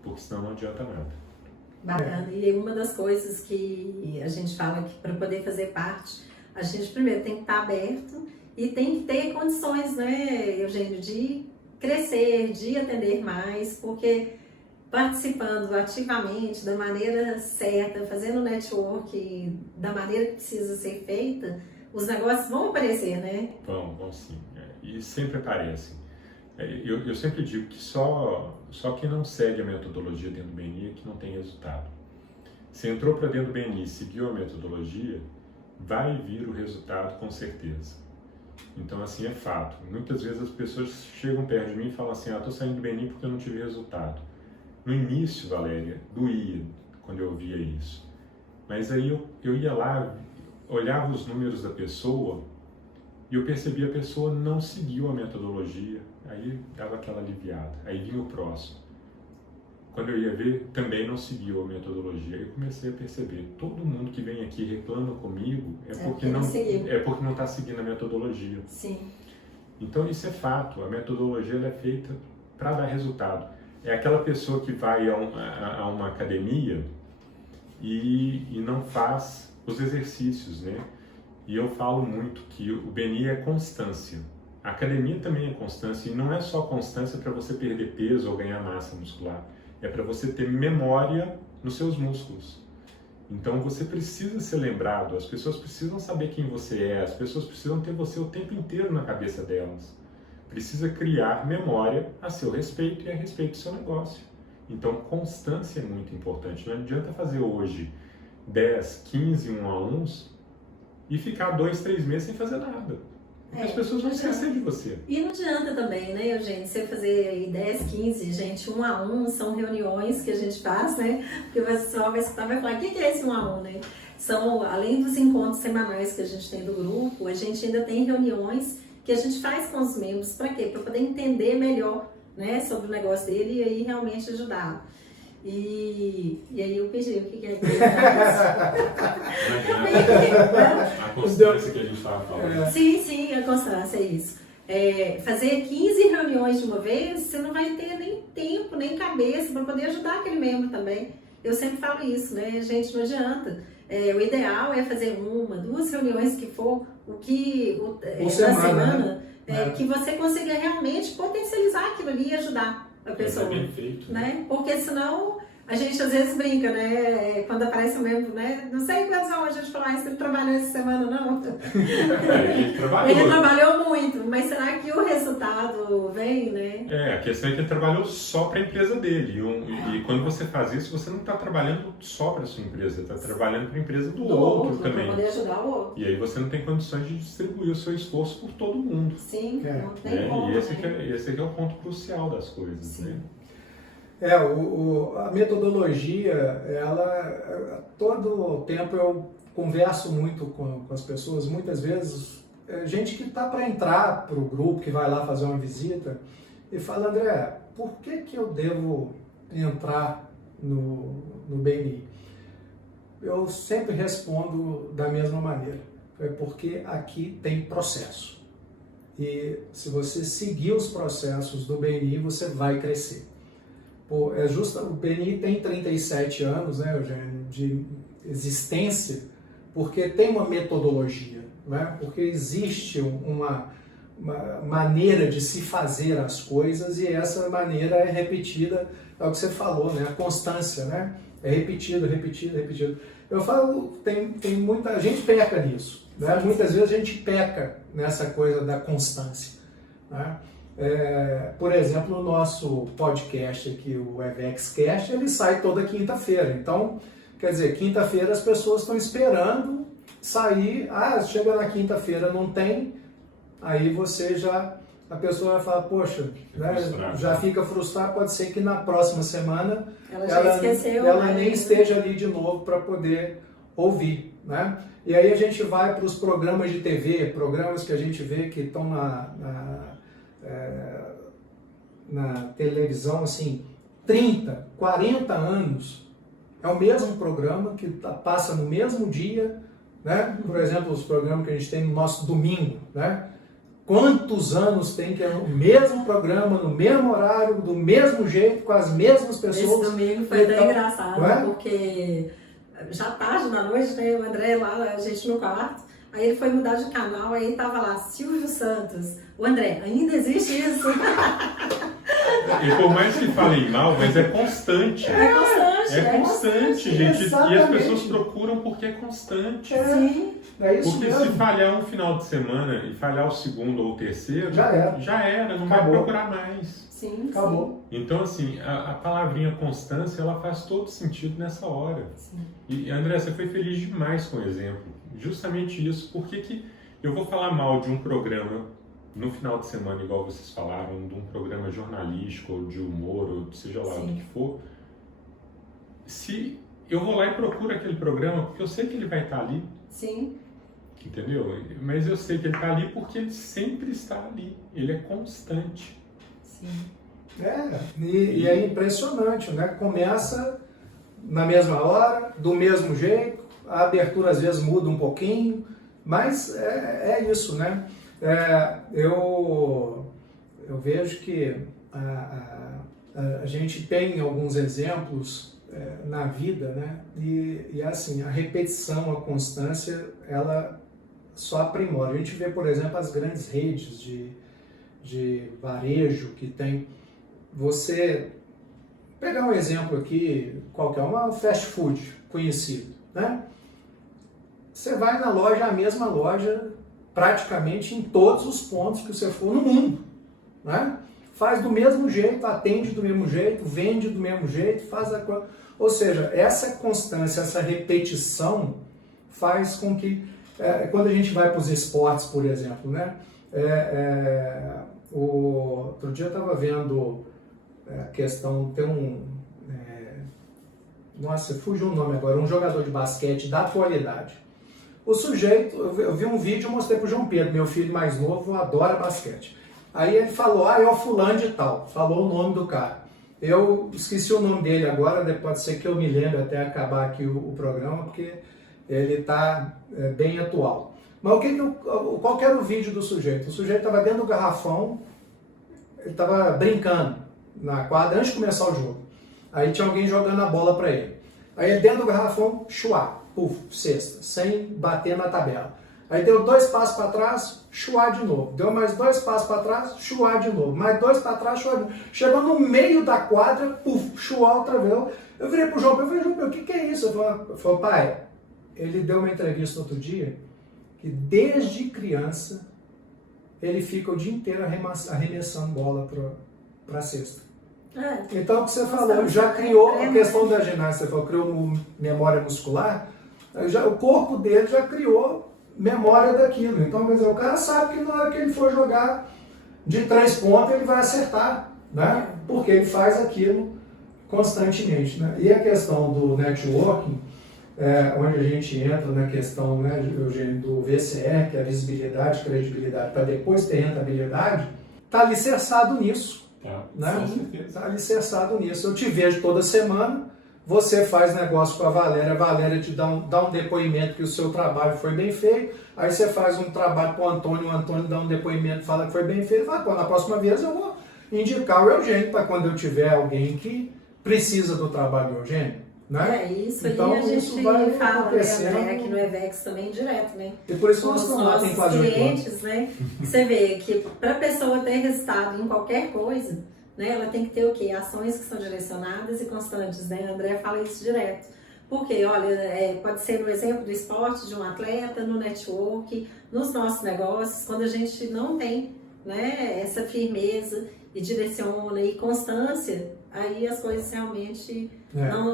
Porque senão não adianta nada. Bacana. E uma das coisas que a gente fala que para poder fazer parte, a gente primeiro tem que estar aberto e tem que ter condições, né, Eugênio, de crescer, de atender mais, porque participando ativamente, da maneira certa, fazendo network da maneira que precisa ser feita, os negócios vão aparecer, né? Vão sim. E sempre aparecem. Eu sempre digo que só quem não segue a metodologia dentro do BNI é que não tem resultado. Se entrou para dentro do BNI e seguiu a metodologia, vai vir o resultado com certeza. Então, assim, é fato. Muitas vezes as pessoas chegam perto de mim e falam assim, estou saindo do BNI porque eu não tive resultado. No início, Valéria, doía quando eu ouvia isso. Mas aí eu ia lá, olhava os números da pessoa e eu percebia a pessoa não seguiu a metodologia. Aí dava aquela aliviada. Aí vinha o próximo. Quando eu ia ver, também não seguiu a metodologia. Eu comecei a perceber, todo mundo que vem aqui e reclama comigo é porque não está seguindo a metodologia. Sim. Então isso é fato, a metodologia ela é feita para dar resultado. É aquela pessoa que vai a uma academia e não faz os exercícios, né? E eu falo muito que o BNI é constância. A academia também é constância, e não é só constância para você perder peso ou ganhar massa muscular. É para você ter memória nos seus músculos. Então você precisa ser lembrado, as pessoas precisam saber quem você é, as pessoas precisam ter você o tempo inteiro na cabeça delas. Precisa criar memória a seu respeito e a respeito do seu negócio. Então constância é muito importante. Não adianta fazer hoje 10, 15 1-a-1s e ficar 2, 3 meses sem fazer nada. Porque as pessoas vão esquecer de você. E não adianta também, né, Eugênio, você fazer aí 10, 15, gente, 1-a-1, são reuniões que a gente faz, né? Porque o pessoal vai escutar, vai falar, o que é esse 1-a-1, né? São, além dos encontros semanais que a gente tem do grupo, a gente ainda tem reuniões que a gente faz com os membros, para quê? Para poder entender melhor, né, sobre o negócio dele e aí realmente ajudar. E aí eu pedi, o que é que A constância que a gente estava falando. Sim, a constância, é isso. Fazer 15 reuniões de uma vez, você não vai ter nem tempo, nem cabeça para poder ajudar aquele membro também. Eu sempre falo isso, né? Gente, não adianta. O ideal é fazer 1, 2 reuniões que for na semana, né? que você consiga realmente potencializar aquilo ali e ajudar a pessoa. É bem feito, né? Porque senão a gente às vezes brinca, né? Quando aparece um membro, né? Não sei quantos são a gente falar isso, ele trabalhou essa semana, não. Ele trabalhou muito, mas será que o resultado vem, né? A questão é que ele trabalhou só para a empresa dele. E quando você faz isso, você não está trabalhando só para a sua empresa, está trabalhando para a empresa do outro também. Para poder ajudar o outro. E aí você não tem condições de distribuir o seu esforço por todo mundo. Sim, não tem como. E esse é o ponto crucial das coisas, Sim. né? A metodologia, todo o tempo eu converso muito com as pessoas, muitas vezes, gente que está para entrar para o grupo, que vai lá fazer uma visita, e fala, André, por que eu devo entrar no BNI? Eu sempre respondo da mesma maneira, é porque aqui tem processo. E se você seguir os processos do BNI, você vai crescer. O BNI tem 37 anos, né, Eugênio, de existência, porque tem uma metodologia, né? Porque existe uma maneira de se fazer as coisas e essa maneira é repetida, é o que você falou, né? A constância, né? É repetido. Eu falo, tem muita gente peca nisso, né? Muitas vezes a gente peca nessa coisa da constância, né? Por exemplo, o nosso podcast aqui, o EVEXcast, ele sai toda quinta-feira. Então, quer dizer, quinta-feira as pessoas estão esperando sair. Chega na quinta-feira, não tem. Aí a pessoa vai falar, poxa, né, já fica frustrada. Pode ser que na próxima semana ela nem esteja ali de novo para poder ouvir, né? E aí a gente vai para os programas de TV, programas que a gente vê que estão na televisão, assim, 30, 40 anos, é o mesmo programa que passa no mesmo dia, né? Por exemplo, os programas que a gente tem no nosso domingo, né? Quantos anos tem que é o mesmo programa, no mesmo horário, do mesmo jeito, com as mesmas pessoas? Esse domingo foi até engraçado, porque já tarde da noite, né, o André lá, a gente no quarto, aí ele foi mudar de canal, aí tava lá, Silvio Santos. O André, ainda existe isso? E por mais que falem mal, mas é constante. É constante, gente. Exatamente. E as pessoas procuram porque é constante. Sim, é isso porque mesmo. Se falhar um final de semana e falhar o segundo ou o terceiro, já era, não Acabou. vai procurar mais. Sim, acabou. Então, assim, a palavrinha constância, ela faz todo sentido nessa hora. Sim. E, André, você foi feliz demais com o exemplo. Justamente isso. Por que eu vou falar mal de um programa no final de semana, igual vocês falaram, de um programa jornalístico, ou de humor, ou seja lá o que for, se eu vou lá e procuro aquele programa, porque eu sei que ele vai estar ali. Sim. Entendeu? Mas eu sei que ele está ali porque ele sempre está ali. Ele é constante. Sim. E é impressionante, né? Começa na mesma hora, do mesmo jeito, a abertura às vezes muda um pouquinho, mas é isso, né? Eu vejo que a gente tem alguns exemplos na vida, né? E assim, a repetição, a constância, ela só aprimora. A gente vê, por exemplo, as grandes redes de varejo que tem. Você pegar um exemplo aqui, qualquer, uma fast food conhecido, né? Você vai na loja, a mesma loja, praticamente em todos os pontos que você for no mundo, né? Faz do mesmo jeito, atende do mesmo jeito, vende do mesmo jeito, ou seja, essa constância, essa repetição faz com que, quando a gente vai para os esportes, por exemplo, né? Outro dia eu estava vendo a questão, tem nossa, fugiu o nome agora, um jogador de basquete da atualidade. O sujeito, eu vi um vídeo, eu mostrei para o João Pedro, meu filho mais novo, adora basquete. Aí ele falou, é o fulano de tal, falou o nome do cara. Eu esqueci o nome dele agora, pode ser que eu me lembre até acabar aqui o programa, porque ele está bem atual. Mas qual que era o vídeo do sujeito? O sujeito estava dentro do garrafão, ele estava brincando na quadra antes de começar o jogo. Aí tinha alguém jogando a bola para ele. Aí ele dentro do garrafão, chuá, cesta, sem bater na tabela. Aí deu 2 passos para trás, chuá de novo. Deu mais 2 passos para trás, chuá de novo. Mais 2 para trás, chuá de novo. Chegou no meio da quadra, chuá outra vez. Eu virei pro João, o que é isso? Eu falei, pai, ele deu uma entrevista outro dia, que desde criança, ele fica o dia inteiro arremessando bola para a cesta. Então, o que você falou, já criou a questão da ginástica, você falou, criou memória muscular, o corpo dele já criou memória daquilo. Então, quer dizer, o cara sabe que na hora que ele for jogar de 3 pontos, ele vai acertar, né? Porque ele faz aquilo constantemente, né? E a questão do networking, onde a gente entra na questão, né, Eugênio, do VCR, que é a visibilidade, credibilidade, para depois ter rentabilidade, está alicerçado nisso. Né? Está alicerçado nisso. Eu te vejo toda semana, você faz negócio com a Valéria te dá um depoimento que o seu trabalho foi bem feito, aí você faz um trabalho com o Antônio dá um depoimento, fala que foi bem feito, fala, na próxima vez eu vou indicar o Eugênio para quando eu tiver alguém que precisa do trabalho do Eugênio. Né? Isso então, aí a gente isso vai fala, acontecendo. né, aqui no EVEX também direto, né? E por isso com nós os estamos lá, tem nossos quase 8 anos. clientes, né? Você vê que para a pessoa ter resultado em qualquer coisa, né, ela tem que ter o quê? Ações que são direcionadas e constantes, né? A André fala isso direto. Porque, olha, pode ser no exemplo do esporte, de um atleta, no network, nos nossos negócios, quando a gente não tem, né, essa firmeza e direciona e constância, aí as coisas realmente,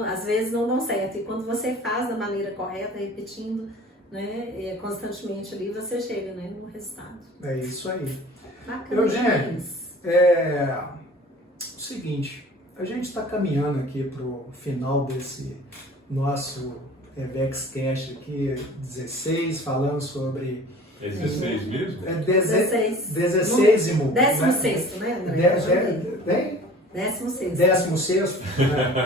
às vezes, não dão certo. E quando você faz da maneira correta, repetindo, né, constantemente ali, você chega, né, no resultado. É isso aí. Bacana. Eugênio, o seguinte, a gente está caminhando aqui para o final desse nosso EVEXcast aqui, 16, falando sobre... É 16 mesmo? É 16. 16º. 16º, né, André? 16º. 16º,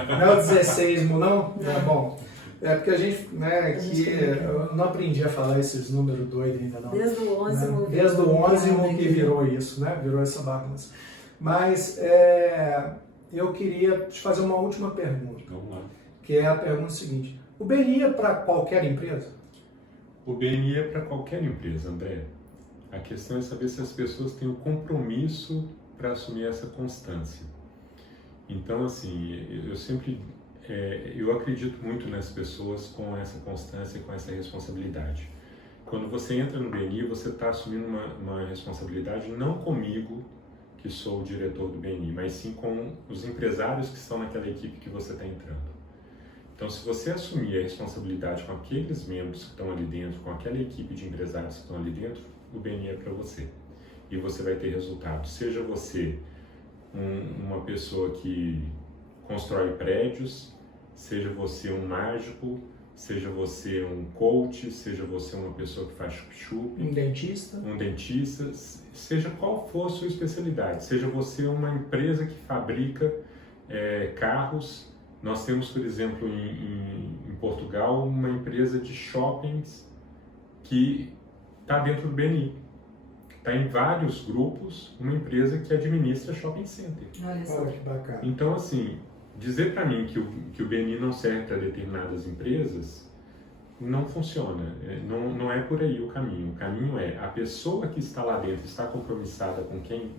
não é o 16º, não? É bom. É porque a gente, né, eu não aprendi a falar esses números doidos ainda não. Desde o 11º. Né? Desde o 11º que virou isso, né? Virou essa bagunça. Mas eu queria te fazer uma última pergunta. Vamos lá. Que é a pergunta seguinte. O BNI é para qualquer empresa? O BNI é para qualquer empresa, André. A questão é saber se as pessoas têm o compromisso para assumir essa constância. Então, assim, eu acredito muito nas pessoas com essa constância e com essa responsabilidade. Quando você entra no BNI, você está assumindo uma responsabilidade não comigo, que sou o diretor do BNI, mas sim com os empresários que estão naquela equipe que você está entrando. Então, se você assumir a responsabilidade com aqueles membros que estão ali dentro, com aquela equipe de empresários que estão ali dentro, o BNI é para você. E você vai ter resultados. Seja você uma pessoa que constrói prédios, seja você um mágico, seja você um coach, seja você uma pessoa que faz chup-chup, Um dentista, seja qual for a sua especialidade, seja você uma empresa que fabrica carros. Nós temos, por exemplo, em Portugal, uma empresa de shoppings que está dentro do BNI. Está em vários grupos, uma empresa que administra shopping center. Olha que bacana. Então, assim, dizer para mim que o BNI não serve para determinadas empresas não funciona. Não é por aí o caminho. O caminho é a pessoa que está lá dentro, está compromissada com quem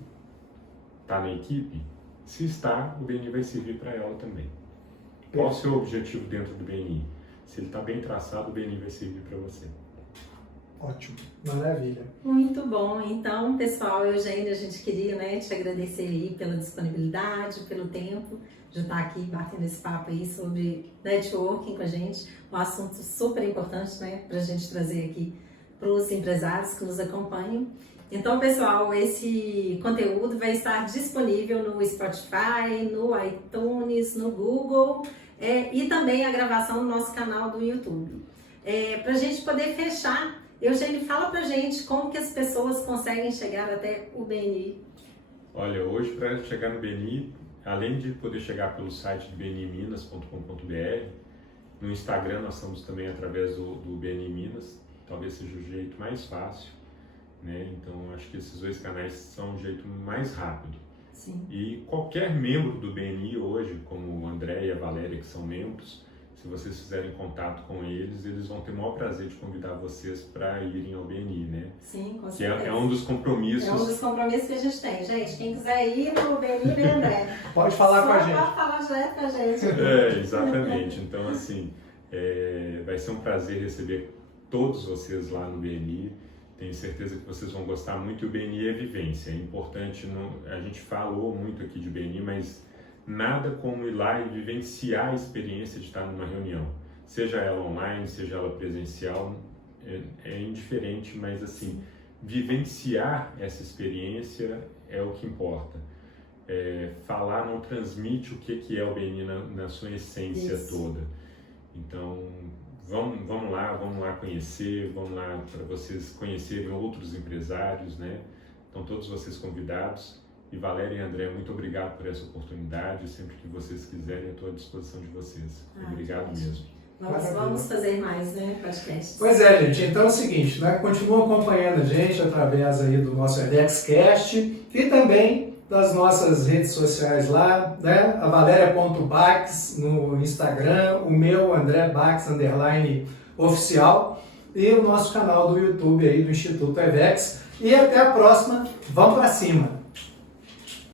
está na equipe. Se está, o BNI vai servir para ela também. Qual o seu objetivo dentro do BNI? Se ele está bem traçado, o BNI vai servir para você. Ótimo, maravilha. Muito bom. Então, pessoal, Eugênio, a gente queria, né, te agradecer aí pela disponibilidade, pelo tempo de estar aqui batendo esse papo aí sobre networking com a gente. Um assunto super importante, né, para a gente trazer aqui para os empresários que nos acompanham. Então, pessoal, esse conteúdo vai estar disponível no Spotify, no iTunes, no Google e também a gravação no nosso canal do YouTube. Para a gente poder fechar, Eugênio, fala pra gente como que as pessoas conseguem chegar até o BNI. Olha, hoje para chegar no BNI, além de poder chegar pelo site do bniminas.com.br, no Instagram nós estamos também através do BNI Minas, talvez seja o jeito mais fácil, né? Então acho que esses dois canais são o jeito mais rápido. Sim. E qualquer membro do BNI hoje, como o André e a Valéria, que são membros, se vocês fizerem contato com eles, eles vão ter o maior prazer de convidar vocês para irem ao BNI, né? Sim, com certeza. Que é um dos compromissos. É um dos compromissos que a gente tem. Gente, quem quiser ir no BNI, vem André. Pode falar com a gente. Pode falar direto com a gente. Exatamente. Então, assim, vai ser um prazer receber todos vocês lá no BNI. Tenho certeza que vocês vão gostar muito. E o BNI é vivência. É importante, a gente falou muito aqui de BNI, mas nada como ir lá e vivenciar a experiência de estar numa reunião. Seja ela online, seja ela presencial, é indiferente, mas assim, vivenciar essa experiência é o que importa. falar não transmite o que é o BNI na sua essência Isso. toda. Então, vamos lá conhecer, vamos lá para vocês conhecerem outros empresários, né? Estão todos vocês convidados. E Valéria e André, muito obrigado por essa oportunidade. Sempre que vocês quiserem, eu estou à disposição de vocês. Obrigado mesmo. Vamos fazer mais, né, podcasts. Pois é, gente. Então é o seguinte, né? Continua acompanhando a gente através aí do nosso EDEXcast e também das nossas redes sociais lá, né? A Valéria.Bax no Instagram, o meu André Bax _oficial e o nosso canal do YouTube aí do Instituto EVEX. E até a próxima. Vamos para cima!